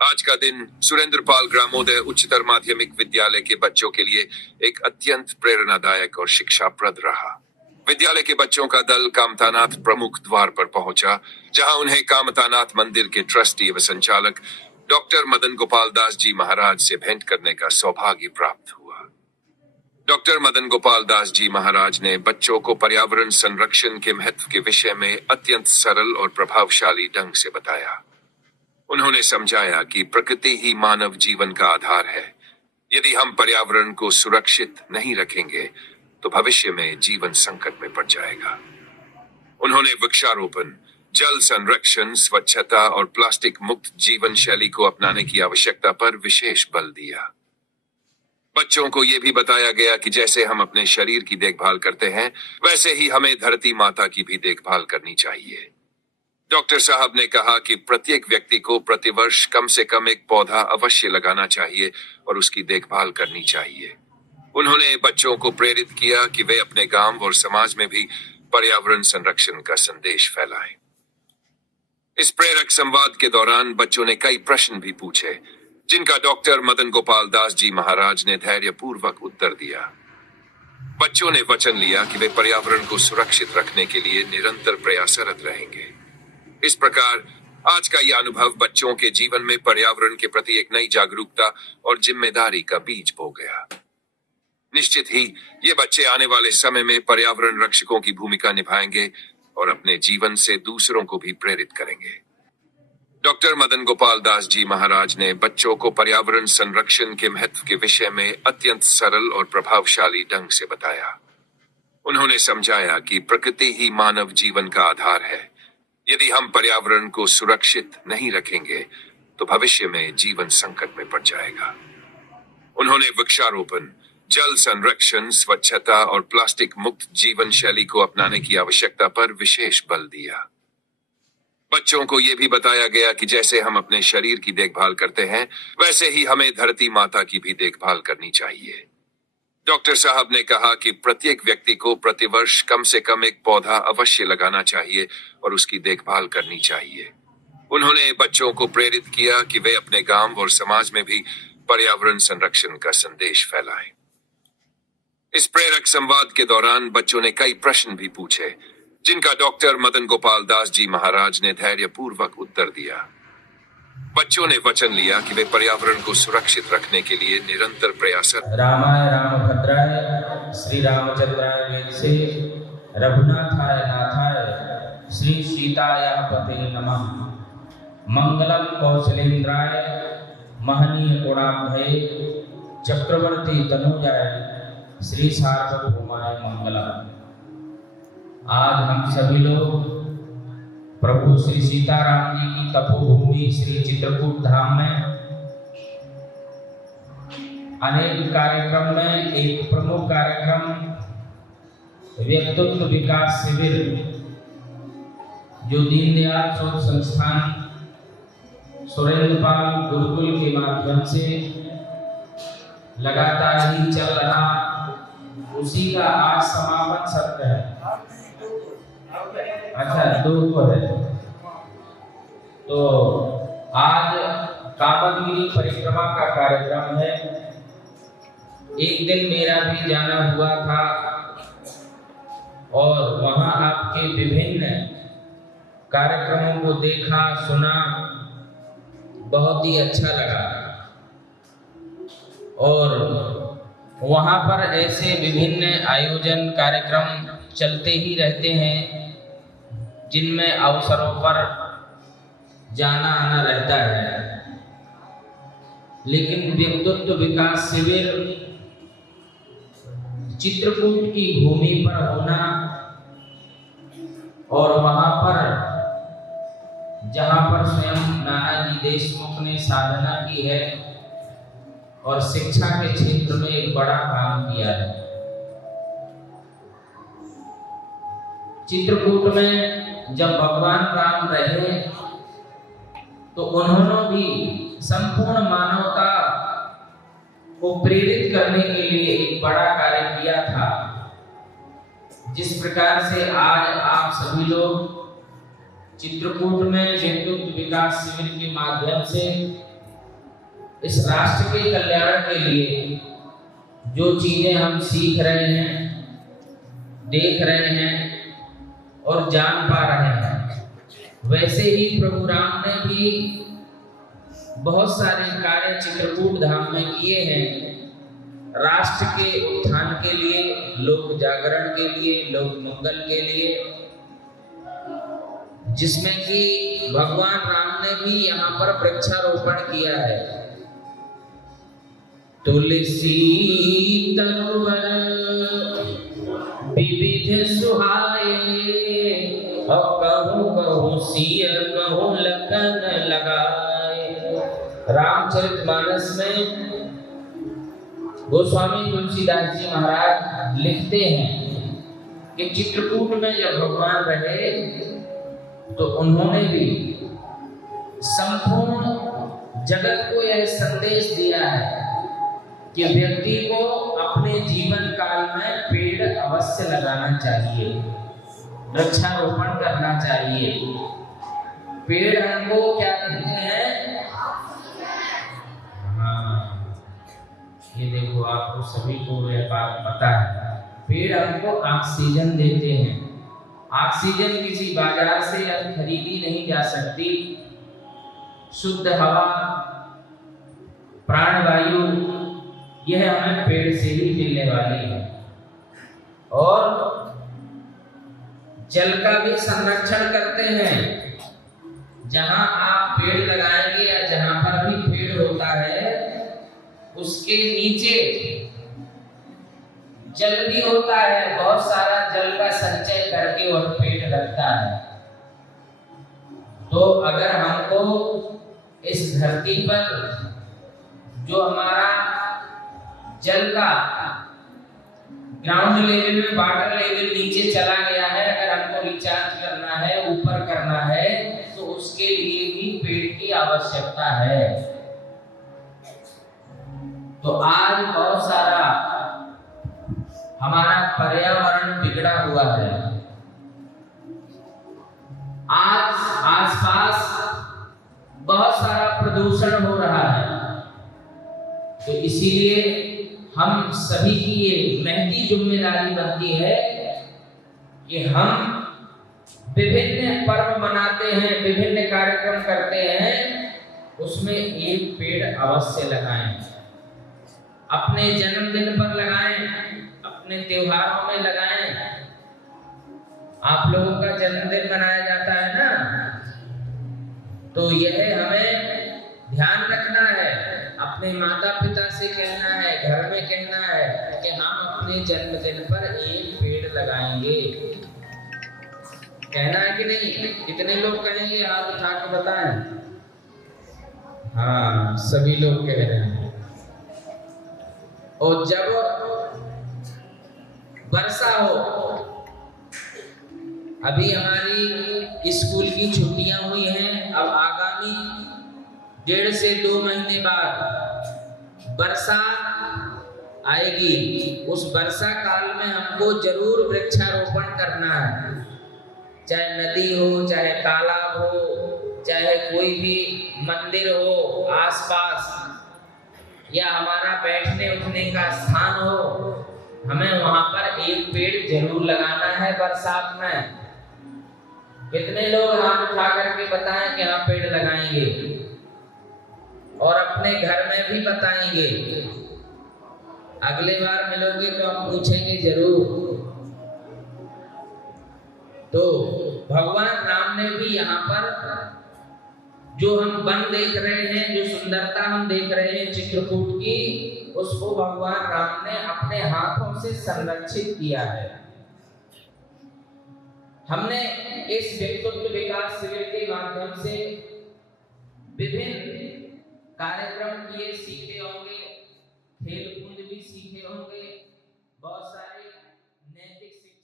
आज का दिन सुरेंद्रपाल ग्रामोदय उच्चतर माध्यमिक विद्यालय के बच्चों के लिए एक अत्यंत प्रेरणादायक और शिक्षाप्रद रहा। विद्यालय के बच्चों का दल कामतानाथ प्रमुख द्वार पर पहुंचा, जहां उन्हें कामतानाथ मंदिर के ट्रस्टी व संचालक डॉक्टर मदन गोपाल दास जी महाराज से भेंट करने का सौभाग्य प्राप्त हुआ। डॉक्टर मदन गोपाल दास जी महाराज ने बच्चों को पर्यावरण संरक्षण के महत्व के विषय में अत्यंत सरल और प्रभावशाली ढंग से बताया। उन्होंने समझाया कि प्रकृति ही मानव जीवन का आधार है। यदि हम पर्यावरण को सुरक्षित नहीं रखेंगे तो भविष्य में जीवन संकट में पड़ जाएगा। उन्होंने वृक्षारोपण, जल संरक्षण, स्वच्छता और प्लास्टिक मुक्त जीवन शैली को अपनाने की आवश्यकता पर विशेष बल दिया। बच्चों को यह भी बताया गया कि जैसे हम अपने शरीर की देखभाल करते हैं, वैसे ही हमें धरती माता की भी देखभाल करनी चाहिए। डॉक्टर साहब ने कहा कि प्रत्येक व्यक्ति को प्रतिवर्ष कम से कम एक पौधा अवश्य लगाना चाहिए और उसकी देखभाल करनी चाहिए। उन्होंने बच्चों को प्रेरित किया कि वे अपने गांव और समाज में भी पर्यावरण संरक्षण का संदेश फैलाएं। इस प्रेरक संवाद के दौरान बच्चों ने कई प्रश्न भी पूछे, जिनका डॉक्टर मदन गोपाल दास जी महाराज ने धैर्यपूर्वक उत्तर दिया। बच्चों ने वचन लिया कि वे पर्यावरण को सुरक्षित रखने के लिए निरंतर प्रयासरत रहेंगे। इस प्रकार आज का यह अनुभव बच्चों के जीवन में पर्यावरण के प्रति एक नई जागरूकता और जिम्मेदारी का बीज बो गया। निश्चित ही ये बच्चे आने वाले समय में पर्यावरण रक्षकों की भूमिका निभाएंगे और अपने जीवन से दूसरों को भी प्रेरित करेंगे। डॉक्टर मदन गोपाल दास जी महाराज ने बच्चों को पर्यावरण संरक्षण के महत्व के विषय में अत्यंत सरल और प्रभावशाली ढंग से बताया। उन्होंने समझाया कि प्रकृति ही मानव जीवन का आधार है। यदि हम पर्यावरण को सुरक्षित नहीं रखेंगे तो भविष्य में जीवन संकट में पड़ जाएगा। उन्होंने वृक्षारोपण, जल संरक्षण, स्वच्छता और प्लास्टिक मुक्त जीवन शैली को अपनाने की आवश्यकता पर विशेष बल दिया। बच्चों को यह भी बताया गया कि जैसे हम अपने शरीर की देखभाल करते हैं, वैसे ही हमें धरती माता की भी देखभाल करनी चाहिए। डॉक्टर साहब ने कहा कि प्रत्येक व्यक्ति को प्रतिवर्ष कम से कम एक पौधा अवश्य लगाना चाहिए और उसकी देखभाल करनी चाहिए। उन्होंने बच्चों को प्रेरित किया कि वे अपने गांव और समाज में भी पर्यावरण संरक्षण का संदेश फैलाएं। इस प्रेरक संवाद के दौरान बच्चों ने कई प्रश्न भी पूछे, जिनका डॉक्टर मदन गोपाल दास जी महाराज ने धैर्यपूर्वक उत्तर दिया। बच्चों ने वचन लिया कि वे पर्यावरण को सुरक्षित रखने के लिए निरंतर प्रयासरत। रामाय रामभद्राय श्री रामचंद्राय वेदसे रघुनाथाय नाथाय श्री सीताय पते नमः। मंगलम कौशलेन्द्राय महनीय गुणाभये चक्रवर्ती तनुजाय श्री सार्वभौमाय मंगलम। आज हम सभी लोग प्रभु श्री सीताराम जी की तपोभूमि श्री चित्रकूट धाम में अनेक कार्यक्रम में एक प्रमुख कार्यक्रम व्यक्तित्व विकास शिविर, जो दीनदयाल शोध संस्थान सुरेंद्रपाल गुरुकुल के माध्यम से लगातार ही चल रहा, उसी का आज समापन सत्र है। अच्छा, 2 को है। तो आज कामदगिरी परिक्रमा का कार्यक्रम है। एक दिन मेरा भी जाना हुआ था और वहां आपके विभिन्न कार्यक्रमों को देखा, सुना, बहुत ही अच्छा लगा। और वहां पर ऐसे विभिन्न आयोजन कार्यक्रम चलते ही रहते हैं, जिनमें अवसरों पर जाना आना रहता है। लेकिन व्यक्तित्व विकास शिविर चित्रकूट की भूमि पर होना और वहां पर जहां पर स्वयं नानाजी देशमुख ने साधना की है और शिक्षा के क्षेत्र में एक बड़ा काम किया है। चित्रकूट में जब भगवान राम रहे तो उन्होंने भी संपूर्ण मानवता को प्रेरित करने के लिए एक बड़ा कार्य किया था। जिस प्रकार से आज आप सभी लोग चित्रकूट में व्यक्तित्व विकास शिविर के माध्यम से इस राष्ट्र के कल्याण के लिए जो चीजें हम सीख रहे हैं, देख रहे हैं और जान पा रहे हैं, वैसे ही प्रभु राम ने भी बहुत सारे कार्य चित्रकूट धाम में किए हैं, राष्ट्र के उत्थान के लिए, लोक जागरण के लिए, लोक मंगल के लिए, जिसमें कि भगवान राम ने भी यहाँ पर वृक्षारोपण किया है। तुलसी तरुवर विविध सुहाए, और कहूँ कहूँ सिय कहूँ लखन लगाए। रामचरितमानस में गोस्वामी तुलसीदास जी महाराज लिखते हैं कि चित्रकूट में जब भगवान रहे तो उन्होंने भी संपूर्ण जगत को यह संदेश दिया है कि व्यक्ति को अपने जीवन काल में पेड़ अवश्य लगाना चाहिए, वृक्षारोपण करना चाहिए। पेड़ हमको क्या कहते हैं? हाँ, ये देखो आपको सभी को यह बात पता है। पेड़ हमको ऑक्सीजन देते हैं। ऑक्सीजन किसी बाजार से अब खरीदी नहीं जा सकती। शुद्ध हवा, प्राणवायु, यह हमें पेड़ से ही मिलने वाली है। और जल का भी संरक्षण करते हैं। जहां आप पेड़ लगाएंगे या जहां पर भी पेड़ होता है उसके नीचे जल भी होता है, बहुत सारा जल का संचय करके वह पेड़ रखता है। तो अगर हमको इस धरती पर जो हमारा जल का ग्राउंड लेवल में, वाटर लेवल नीचे चला गया है, अगर हमको रिचार्ज करना है, ऊपर करना है, तो उसके लिए भी पेड़ की आवश्यकता है। तो आज बहुत सारा हमारा पर्यावरण बिगड़ा हुआ है। आज आसपास बहुत सारा प्रदूषण हो रहा है। तो इसीलिए हम सभी की ये महती जिम्मेदारी बनती है कि हम विभिन्न पर्व मनाते हैं, विभिन्न कार्यक्रम करते हैं, उसमें एक पेड़ अवश्य लगाएं। अपने जन्मदिन पर लगाएं, अपने त्योहारों में लगाएं। आप लोगों का जन्मदिन मनाया जाता है ना, तो यह हमें ध्यान रखना है। अपने माता पिता से कहना है, घर में कहना है कि हम अपने जन्मदिन पर एक पेड़ लगाएंगे। कहना है कि नहीं? कितने लोग कहेंगे? हाथ उठा के बताएं। हाँ, सभी लोग कह रहे हैं। और जब वर्षा हो, अभी हमारी स्कूल की छुट्टियां हुई हैं, अब आगामी 1.5 से 2 महीने बाद वर्षा आएगी। उस वर्षा काल में हमको जरूर वृक्षारोपण करना है। चाहे नदी हो, चाहे तालाब हो, चाहे कोई भी मंदिर हो आसपास, या हमारा बैठने उठने का स्थान हो, हमें वहां पर एक पेड़ जरूर लगाना है बरसात में। कितने लोग हाथ उठा करके बताएं कि हाँ पेड़ लगाएंगे, और अपने घर में भी बताएंगे। अगले बार मिलोगे तो हम पूछेंगे जरूर। तो भगवान राम ने भी यहाँ पर जो हम वन देख रहे हैं, जो सुंदरता हम देख रहे हैं चित्रकूट की, उसको भगवान राम ने अपने हाथों से संरक्षित किया है। हमने इस व्यक्तित्व विकास शिविर के माध्यम से विभिन्न कार्यक्रम किए, सीखे होंगे, खेल कूद भी सीखे होंगे, बहुत सारे